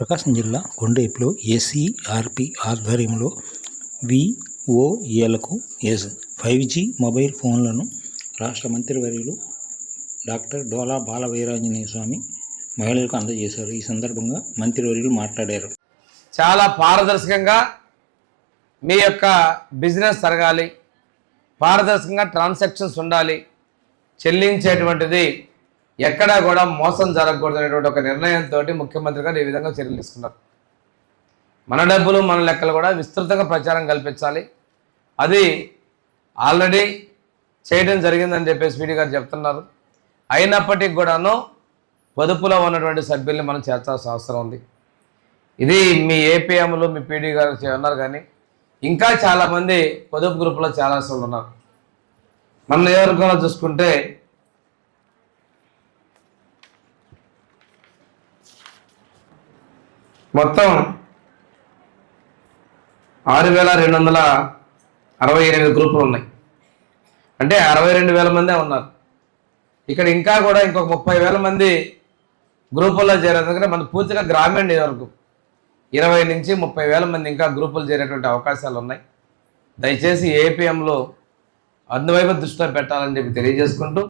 ప్రకాశం జిల్లా కొండేపులో ఏసీఆర్పీ ఆధ్వర్యంలో విఓఏలకు 5G mobile ఫోన్లను రాష్ట్ర మంత్రివర్యులు డాక్టర్ డోలా బాలవీరాంజనేయ స్వామి మహిళలకు అందజేశారు. ఈ సందర్భంగా మంత్రివర్యులు మాట్లాడారు. చాలా పారదర్శకంగా మీ యొక్క బిజినెస్ జరగాలి, పారదర్శకంగా ట్రాన్సాక్షన్స్ ఉండాలి, చెల్లించేటువంటిది ఎక్కడా కూడా మోసం జరగకూడదు అనేటువంటి ఒక నిర్ణయంతో ముఖ్యమంత్రి గారు ఈ విధంగా చర్యలు తీసుకున్నారు. మన డబ్బులు మన లెక్కలు కూడా విస్తృతంగా ప్రచారం కల్పించాలి. అది ఆల్రెడీ చేయడం జరిగిందని చెప్పేసి స్పీడీ గారు చెప్తున్నారు. అయినప్పటికీ కూడాను పొదుపులో ఉన్నటువంటి సభ్యుల్ని మనం చేర్చాల్సిన అవసరం ఉంది. ఇది మీ ఏపీఎంలు మీ పీడీ గారు ఉన్నారు, కానీ ఇంకా చాలామంది పొదుపు గ్రూపులో చాలా అసలు ఉన్నారు. మన నియోజకవర్గంలో చూసుకుంటే మొత్తం 6,268 గ్రూపులు ఉన్నాయి. అంటే 62,000 మందే ఉన్నారు. ఇక్కడ ఇంకా కూడా ఇంకొక 30,000 మంది గ్రూపుల్లో చేరారు. ఎందుకంటే మన పూర్తిగా గ్రామీణ నియోజకవర్గం 20 నుంచి 30,000 మంది ఇంకా గ్రూపులు చేరేటువంటి అవకాశాలు ఉన్నాయి. దయచేసి ఏపీఎంలో అందువైపు దృష్టిలో పెట్టాలని చెప్పి తెలియజేసుకుంటూ